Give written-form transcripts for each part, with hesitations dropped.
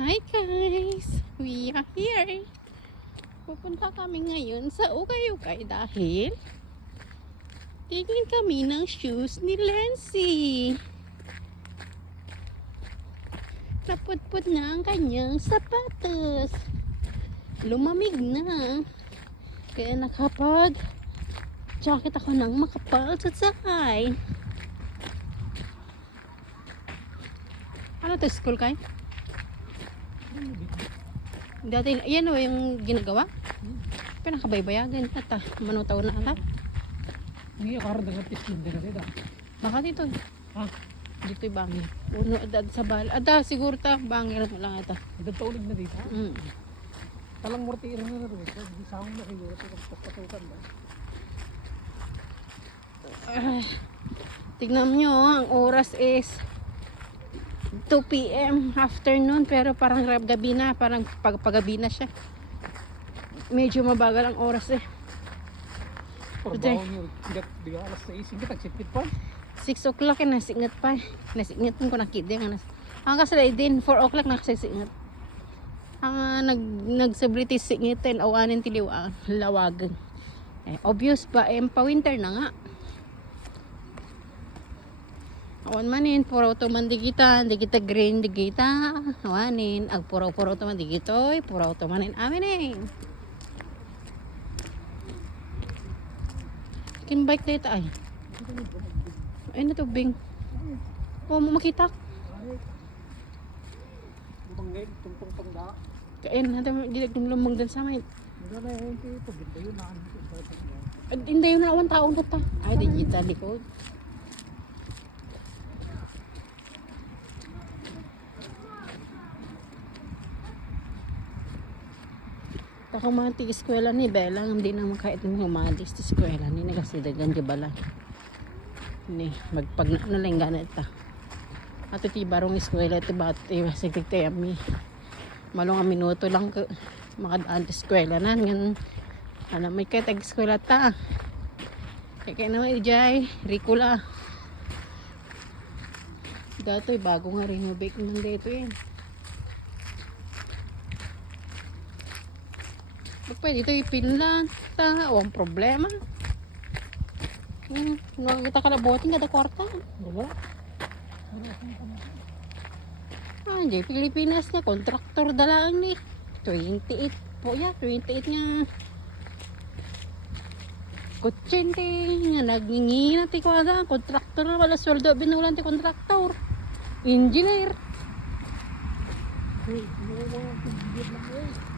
Hi guys! We are here. Pupunta kami ngayon sa Ukay-Ukay dahil tingin kami ng shoes ni Lancy. Naputput na ang kanyang sapatos. Lumamig na. Kaya jacket ako ng makapal sa sakay. Ano to, school kayo? Dati, yan o yung ginagawa? Pinakabaybayagan at manutaw na alam. Hindi ako dengan piskin din kasi Baka dito. Ha? Dito'y bangin. Uno, sa bal. Siguro bangin lang ito. Nagtaulig na dito. Talang mortiro na rin. Hindi sa akong nakiguro. Pagpatukan ba? Tignan nyo, ang oras is 2 PM afternoon, pero parang gabi na, parang pagabi na siya. Medyo mabagal ang oras eh. Porbaho nyo, di ka alas 6, hindi tagsipit pa. 6 o'clock eh, nasingat pa. Nasingat ko nakita nga. Ang kasala din, 4 o'clock nakasingat. Ang nagsabriti singitin, awanin tiliwa, lawagan. Obvious pa, pa-winter na nga. Awan manin, puro to man di kita green, di kita, awanin, ag puro to man di gitoy, puro to manin amin eh. Kin bike dito ay. Ay natubing. Oh, mo makita. Bumanggay, tungtong pangda. Kain, natin lumang din sa amin. Hindi na yung ito, binta yun na. Hindi yun na awan taon ta. Ay, di kita likod. Ako mga eskwela ni Bella, hindi na makait ng humadis sa eskwela ni kasi dagan di bala. Ni magpag na lang ganit ta. Ato ti barong eskwela ti bati sigtig tayami. Malong minuto lang ka makadaan sa eskwela na ngan ano may kay tag eskwela ta. Kaya naman ijay, Ricula. Dato'y bago nga renovate man dito yan. Pwede ito ipinlan ta, ang problema. Nung kita kalabotin kada kwarta. Wala. Di Pilipinas niya, kontraktor dalaan ni 28 po ya, 28 nga. Kutsente nga nagingin natin ko aga, kontraktor na wala sweldo binulan ti kontraktor. Engineer.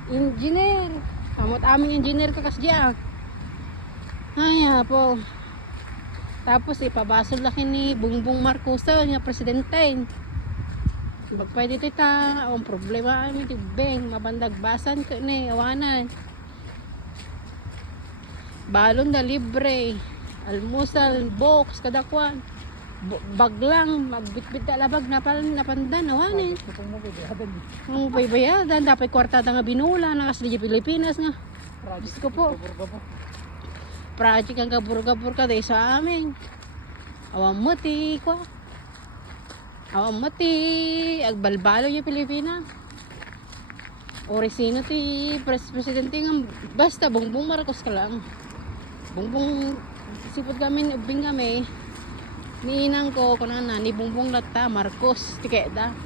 Engineer. Amot aming engineer ka kasya. Ay, po. Tapos ipabasol laki ni Bongbong Marcos niya presidente. Pwede ito ang problema ay ti beng mabandagbasan ka ni awanan. Balon na libre. Almusal, box, kadakwan. Baglang, magbitbit na labag napandan, awanin. Ang baybayadan, dapat kwartada nga binula, nakas di Pilipinas nga. Diyos ko po. Project ang gabur-gabur ka day sa amin. Awang mati ko. Awang mati, agbalbalo yung Pilipinas. Orisino ti presidente nga, basta Bongbong Marcos ka lang. Bongbong, sipot kami, ubing kami. Niinang ko kunana ni Bongbong Lata Marcos tikeda.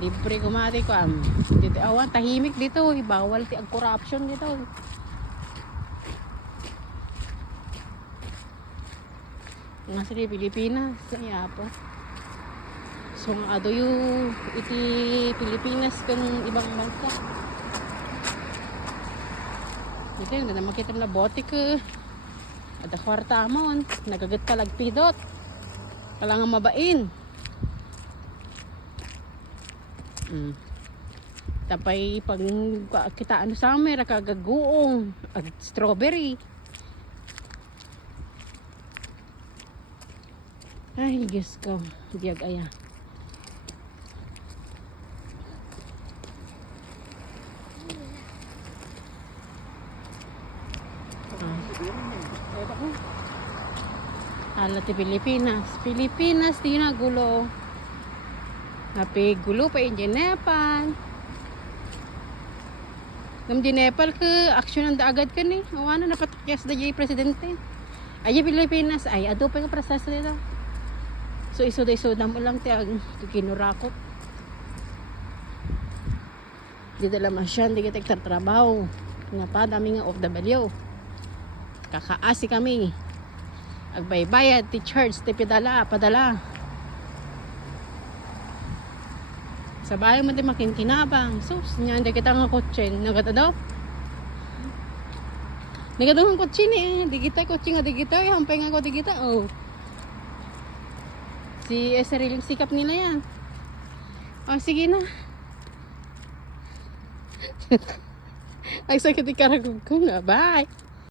Libre kumati ko dito awan tahimik dito, bawal ti ag corruption dito. Nga sa Pilipinas, saya po. So nga ado yung iti Pilipinas kan ibang bansa. Dito yung na makita na bote ko. Ada kwarta mo, nagagat ka lagpidot. Kailangan mabain. Tapay pag kita summer, kagaguong, strawberry. Ay, Diyos ko. Diag aya. Ala Wala ti Pilipinas. Pilipinas, di na gulo. Happy gulo pa in Nepal. Nam di Nepal ka, aksyon ang daagad ka ni. Awana na patikyas da jay presidente. Ay, Pilipinas. Ay, ado pa yung proseso nila. So, isoda mo lang ti ang kinurakot. Di dala masyan, di kita trabaho. Nga pa, dami nga OFW. Kakaasi kami. Agbaybayad, ti charge, ti padala. Sa bahay mo di makinkinabang. So, sinyan di kita nga kotse. Nagata daw? Nagata nga kotse ni. Di kita kotse nga di kita. Hampay nga ko di kita. Oh. Sariling sikap nila yan. Oh, sige na. Ay, sakit ikaragog ko na. Bye!